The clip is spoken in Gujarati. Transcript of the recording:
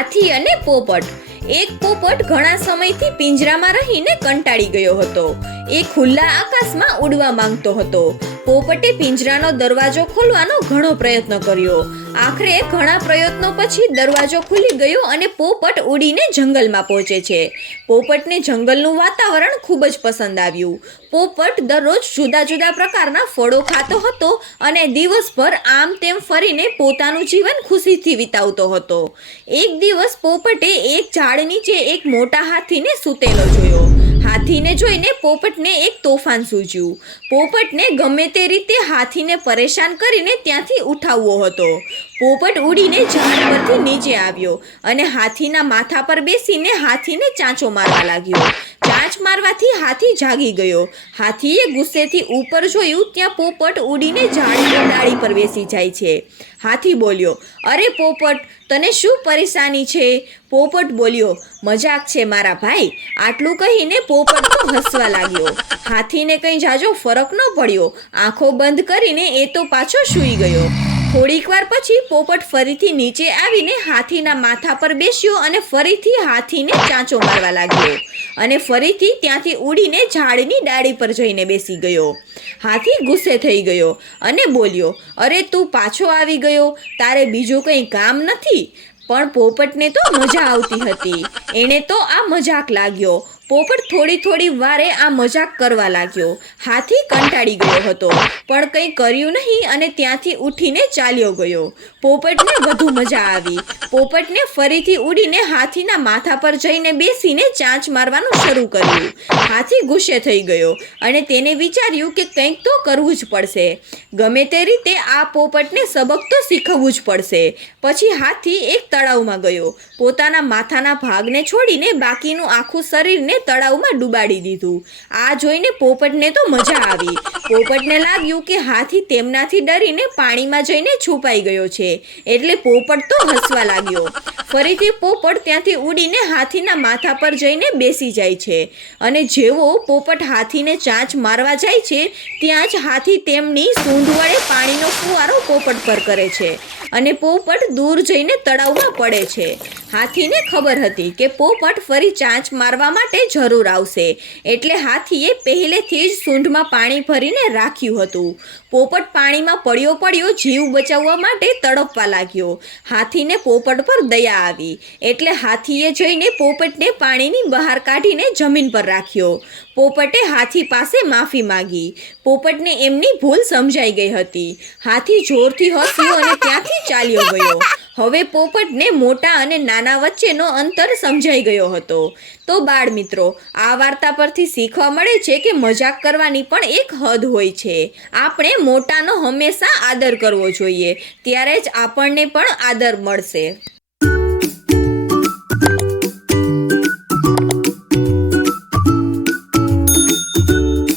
હાથી અને પોપટ. એક પોપટ ઘણા સમયથી પિંજરામાં રહીને કંટાળી ગયો હતો. એ ખુલ્લા આકાશમાં ઉડવા માંગતો હતો. પોપટે પિંજરાનો દરવાજો ખોલવાનો ઘણો પ્રયત્ન કર્યો. આખરે ઘણા પ્રયત્નો પછી દરવાજો ખુલી ગયો અને પોપટ ઉડીને જંગલમાં પહોંચે છે. પોપટને જંગલનું વાતાવરણ ખૂબ જ પસંદ આવ્યું. પોપટ દરરોજ જુદા જુદા પ્રકારના ફળો ખાતો હતો અને દિવસભર આમ તેમ ફરીને પોતાનું જીવન ખુશીથી વિતાવતો હતો. એક દિવસ પોપટે એક ઝાડ નીચે એક મોટા હાથીને સૂતેલો જોયો. હાથીને જોઈને પોપટને એક તોફાન સૂઝ્યું. પોપટને ગમે તે રીતે હાથીને પરેશાન કરીને ત્યાંથી ઉઠાવવો હતો. પોપટ ઉડીને ઝાડ પરથી નીચે આવ્યો અને હાથીના માથા પર બેસીને હાથીને ચાંચો મારવા લાગ્યો. ચાંચ મારવાથી હાથી જાગી ગયો. હાથીએ ગુસ્સેથી ઉપર જોયું, ત્યાં પોપટ ઉડીને ઝાડની ડાળી પર બેસી જાય છે. હાથી બોલ્યો, અરે પોપટ, તને શું પરેશાની છે? પોપટ બોલ્યો, મજાક છે મારા ભાઈ. આટલું કહીને પોપટ તો હસવા લાગ્યો. હાથીને કંઈ જાજો ફરક ન પડ્યો. આંખો બંધ કરીને એ તો પાછો સૂઈ ગયો. થોડીક વાર પછી પોપટ ફરીથી નીચે આવીને હાથીના માથા પર બેસ્યો અને ફરીથી હાથીને ચાંચો મારવા લાગ્યો અને ફરીથી ત્યાંથી ઉડીને ઝાડની ડાળી પર જઈને બેસી ગયો. હાથી ગુસ્સે થઈ ગયો અને બોલ્યો, અરે તું પાછો આવી ગયો, તારે બીજું કંઈ કામ નથી? પણ પોપટને તો મજા આવતી હતી. એણે તો આ મજાક લાગ્યો. પોપટ થોડી વારે આ મજાક કરવા લાગ્યો. હાથી કંટાળી ગયો હતો પણ કંઈ કર્યું નહીં અને ત્યાંથી ઉઠીને ચાલ્યો ગયો. પોપટને વધુ મજા આવી. પોપટને ફરીથી ઉડીને હાથીના માથા પર જઈને બેસીને ચાંચ મારવાનું શરૂ કર્યું. હાથી ગુસ્સે થઈ ગયો અને તેને વિચાર્યું કે કંઈક તો કરવું જ પડશે. ગમે તે રીતે આ પોપટને સબક તો શીખવવું જ પડશે. પછી હાથી એક તળાવમાં ગયો. પોતાના માથાના ભાગને છોડીને બાકીનું આખું શરીરને તળાવમાં ડૂબાડી દીધું. આ જોઈને પોપટને તો મજા આવી. પોપટને લાગ્યું કે હાથી તેમનાથી ડરીને પાણીમાં જઈને છુપાઈ ગયો છે, એટલે પોપટ તો હસવા લાગ્યો. ફરીથી પોપટ ત્યાંથી ઉડીને હાથીના માથા પર જઈને બેસી જાય છે અને જેવો પોપટ હાથીને ચાંચ મારવા જાય છે ત્યાં જ હાથી તેમની સૂંઢ વડે પાણીનો ફુવારો પોપટ પર કરે છે અને પોપટ દૂર જઈને તળાવમાં પડે છે. હાથીને ખબર હતી કે પોપટ ફરી ચાંચ મારવા માટે જરૂર આવશે, એટલે હાથીએ પહેલેથી જ સૂંઢમાં પાણી ભરીને રાખ્યું હતું. પોપટ પાણીમાં પડ્યો જીવ બચાવવા માટે તડપવા લાગ્યો. હાથીને પોપટ પર દયા આવી, એટલે હાથીએ જઈને પોપટને પાણીની બહાર કાઢીને જમીન પર રાખ્યો. પોપટે હાથી પાસે માફી માંગી. પોપટને એમની ભૂલ સમજાઈ ગઈ હતી. હાથી જોરથી હસ્યો અને ત્યાંથી ચાલ્યો ગયો. હવે પોપટને મોટા અને નાના વચ્ચેનો અંતર સમજાઈ ગયો હતો. તો બાળ મિત્રો, આ વાર્તા પરથી શીખવા મળે છે કે મજાક કરવાની પણ એક હદ હોય છે. આપણે મોટાનો હંમેશા આદર કરવો જોઈએ, ત્યારે જ આપણને પણ આદર મળશે.